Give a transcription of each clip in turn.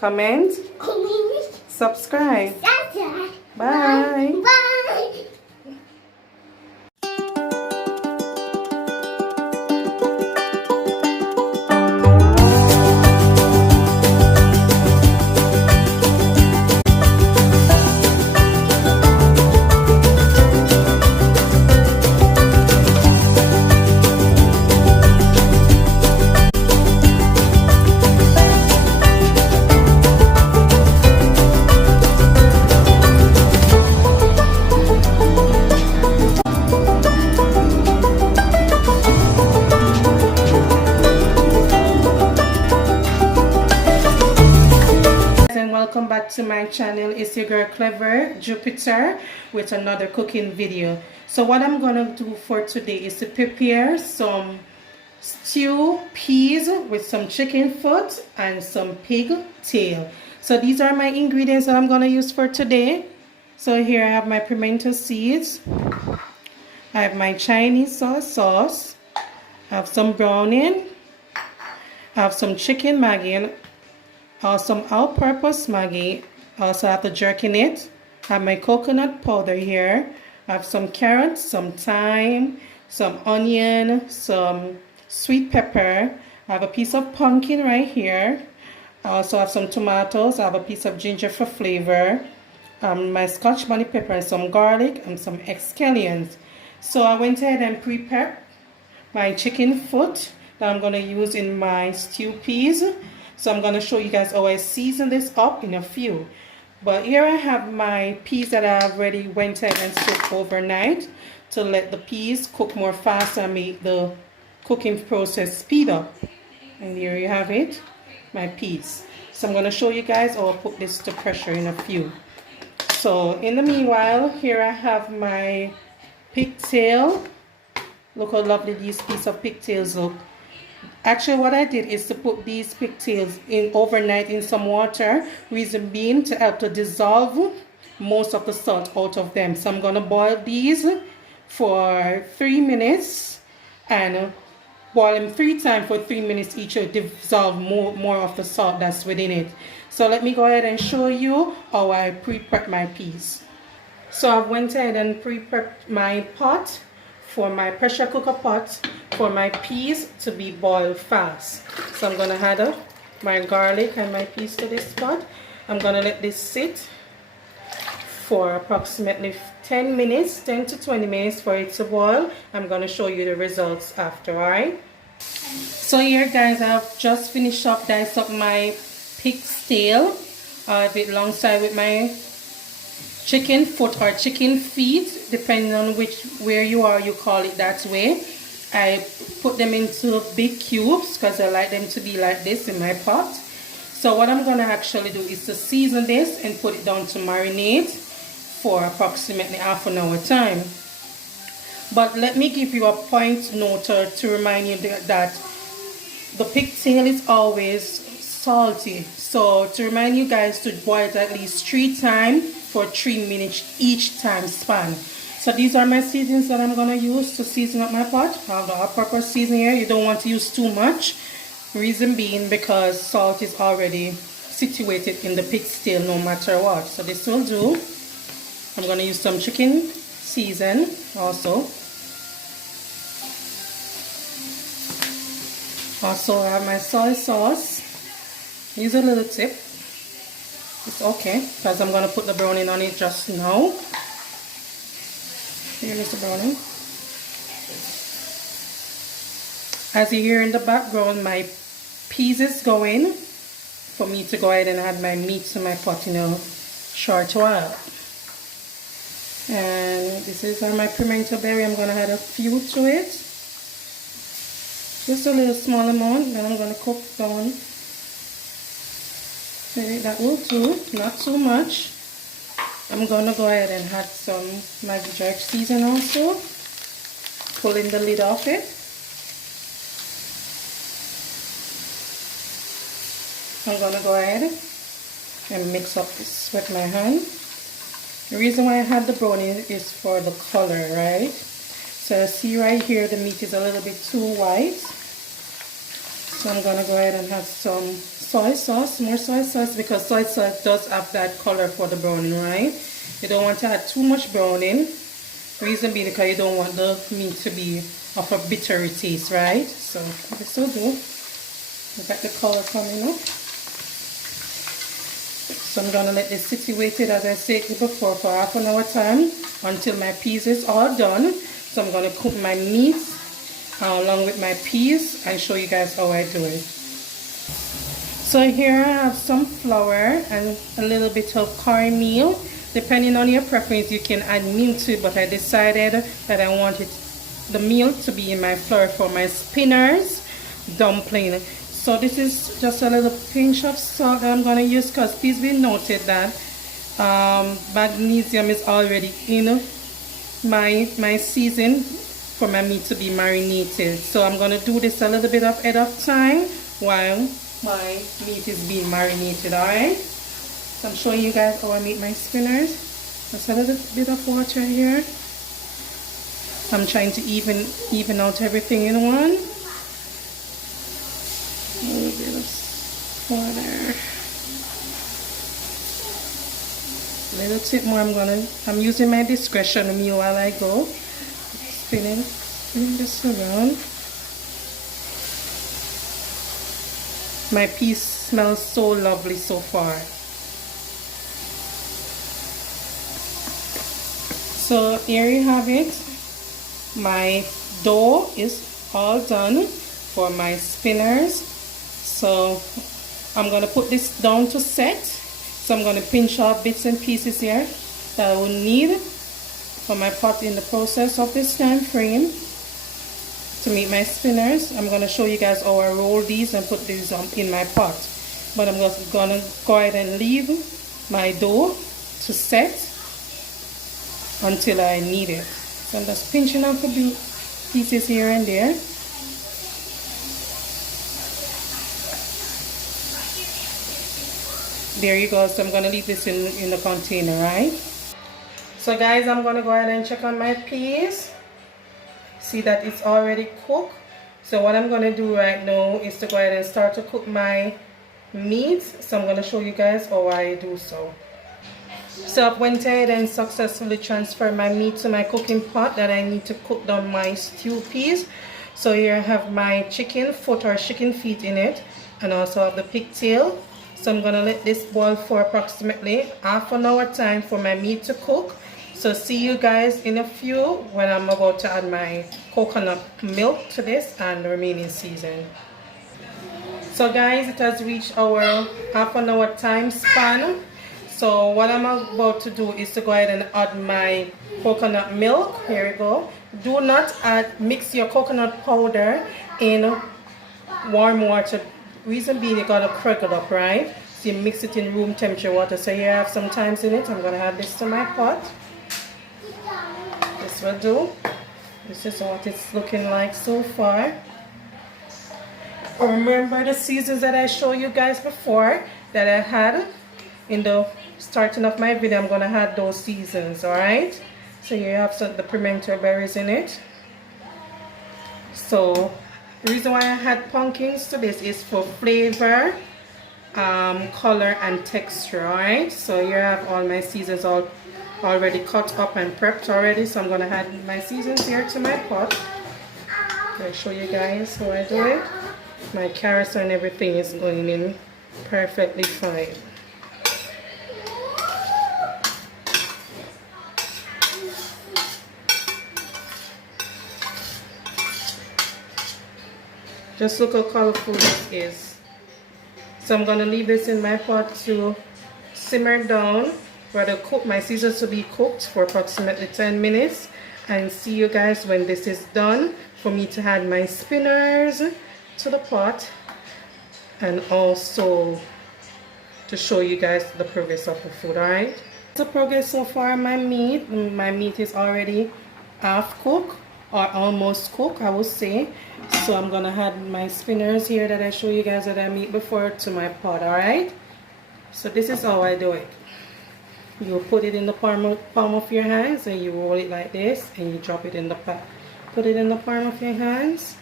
comment, subscribe. Bye. Bye. Welcome back to my channel. It's your girl Clever Jupiter with another cooking video. So what I'm gonna do for today is to prepare some stew peas with some chicken foot and some pigtail. So these are my ingredients that I'm gonna use for today. So here I have my pimento seeds, I have my Chinese soy sauce, I have some browning, I have some chicken Maggie, some all-purpose Maggie. I also have the jerk in it. I have my coconut powder here. I have some carrots, some thyme, some onion, some sweet pepper. I have a piece of pumpkin right here. I also have some tomatoes. I have a piece of ginger for flavor. My Scotch Bonnet Pepper and some garlic and some Escallions. So I went ahead and prepared my chicken foot that I'm going to use in my stew peas. So I'm going to show you guys how I season this up in a few. But here I have my peas that I already went ahead and soaked overnight to let the peas cook more fast and make the cooking process speed up. And here you have it, my peas. So I'm going to show you guys how I put this to pressure in a few. So in the meanwhile, here I have my pigtail. Look how lovely these pieces of pigtails look. Actually, what I did is to put these pigtails in overnight in some water, reason being to help to dissolve most of the salt out of them. So I'm going to boil these for 3 minutes and boil them 3 times for 3 minutes each to dissolve more of the salt that's within it. So let me go ahead and show you how I pre-prep my peas. So I went ahead and pre-prepped my pot for my pressure cooker pot for my peas to be boiled fast. So I'm going to add my garlic and my peas to this pot. I'm going to let this sit for approximately 10 minutes, 10 to 20 minutes for it to boil. I'm going to show you the results after, alright? So here guys, I've just finished up diced up my pig's tail. I have it alongside with my chicken foot or chicken feet, depending on where you are, you call it that way. I put them into big cubes because I like them to be like this in my pot. So what I'm going to actually do is to season this and put it down to marinate for approximately half an hour time. But let me give you a point note to remind you that the pigtail is always salty. So to remind you guys to boil it at least 3 times for 3 minutes each time span. So these are my seasonings that I'm going to use to season up my pot. I have the all-purpose seasoning here. You don't want to use too much. Reason being because salt is already situated in the pig's tail no matter what. So this will do. I'm going to use some chicken season also. Also I have my soy sauce. Use a little tip. It's okay because I'm going to put the browning on it just now. Here is the browning. As you hear in the background, my peas is going for me to go ahead and add my meat to my pot in a short while. And this is my pimento berry. I'm going to add a few to it. Just a little small amount. Then I'm going to cook down. Okay, that will do, not too much. I'm going to go ahead and add some Maggie jerk season also. Pulling the lid off it. I'm going to go ahead and mix up this with my hand. The reason why I had the browning is for the color, right? So see right here, the meat is a little bit too white. So I'm going to go ahead and add some soy sauce, more soy sauce, because soy sauce does have that color for the browning, right? You don't want to add too much browning. Reason being because you don't want the meat to be of a bitter taste, right? So this will do. Look at the color coming up. So I'm gonna let this situated, as I said before, for half an hour time until my peas is all done. So I'm gonna cook my meat along with my peas and show you guys how I do it. So here I have some flour and a little bit of cornmeal. Depending on your preference, you can add meal to it, but I decided that I wanted the meal to be in my flour for my spinners dumpling. So this is just a little pinch of salt that I'm going to use, because please be noted that magnesium is already in my season for my meat to be marinated. So I'm going to do this a little bit ahead of time while my meat is being marinated, alright? So I'm showing you guys how I make my spinners. Just a little bit of water here. I'm trying to even out everything in one. A little bit of water. A little tip more. I'm using my discretion meal while I go. Spinning this around. My peas smell so lovely so far. So here you have it. My dough is all done for my spinners. So I'm going to put this down to set. So I'm going to pinch off bits and pieces here that I will need for my pot in the process of this time frame to make my spinners. I'm going to show you guys how I roll these and put these in my pot. But I'm just going to go ahead and leave my dough to set until I need it. So I'm just pinching off the pieces here and there. There you go. So I'm going to leave this in the container, right? So guys, I'm going to go ahead and check on my peas. See that it's already cooked. So what I'm going to do right now is to go ahead and start to cook my meat. So I'm going to show you guys how I do so. So I went ahead and successfully transferred my meat to my cooking pot that I need to cook down my stew peas. So here I have my chicken foot or chicken feet in it, and also have the pigtail. So I'm going to let this boil for approximately half an hour time for my meat to cook. So see you guys in a few when I'm about to add my coconut milk to this and the remaining season. So guys, it has reached our half an hour time span. So what I'm about to do is to go ahead and add my coconut milk. Here we go. Do not mix your coconut powder in warm water. Reason being, you gotta crack it up, right? So you mix it in room temperature water. So here I have some Tymes in it. I'm gonna add this to my pot. This will do. This is what it's looking like so far. Remember the seasons that I showed you guys before that I had in the starting of my video. I'm gonna add those seasons, alright? So here you have the pimento berries in it. So the reason why I had pumpkins to this is for flavor, color and texture, alright? So here I have all my seasons all already cut up and prepped already. So I'm gonna add my seasons here to my pot. I'll show you guys how I do it. My carrots and everything is going in perfectly fine. Just look how colorful this is. So I'm gonna leave this in my pot to simmer down, where to cook my seasons to be cooked for approximately 10 minutes, and see you guys when this is done for me to add my spinners to the pot, and also to show you guys the progress of the food. Alright, the progress so far. My meat is already half cooked or almost cooked, I would say. So I'm gonna add my spinners here that I show you guys that I made before to my pot. Alright, so this is how I do it. You put it in the palm of your hands and you roll it like this and you drop it in the pot. Put it in the palm of your hands,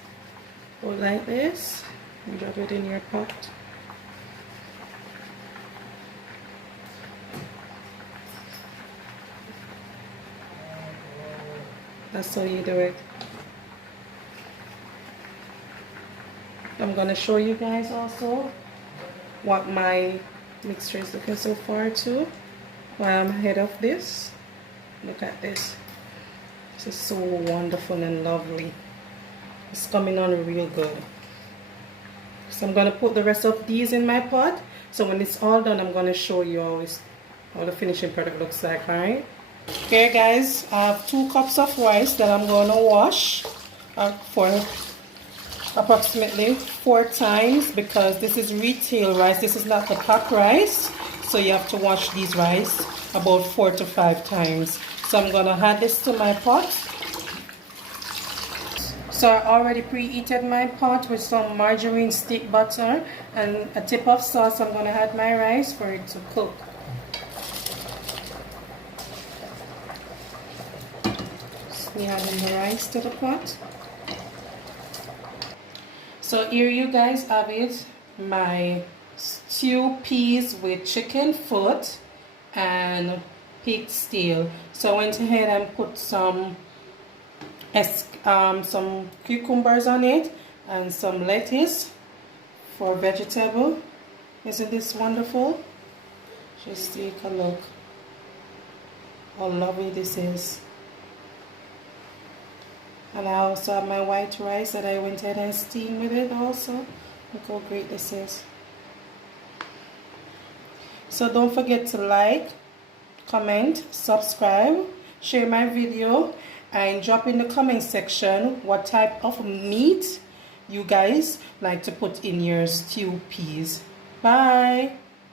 roll it like this, and drop it in your pot. That's how you do it. I'm gonna show you guys also what my mixture is looking so far too while I'm ahead of this. Look at this. This is so wonderful and lovely. It's coming on real good. So I'm gonna put the rest of these in my pot. So when it's all done, I'm gonna show you how the finishing product looks like. All right. Here, guys, I have 2 cups of rice that I'm gonna wash for approximately 4 times, because this is retail rice. This is not the pack rice, so you have to wash these rice about 4 to 5 times. So I'm gonna add this to my pot. So I already preheated my pot with some margarine stick butter and a tip of sauce. I'm gonna add my rice for it to cook. So we adding the rice to the pot. So here you guys have it, my stew peas with chicken foot and pigtail. So I went ahead and put some cucumbers on it and some lettuce for vegetable. Isn't this wonderful? Just take a look how lovely this is. And I also have my white rice that I went ahead and steamed with it also. Look how great this is. So don't forget to like, comment, subscribe, share my video, and drop in the comment section what type of meat you guys like to put in your stew peas. Bye.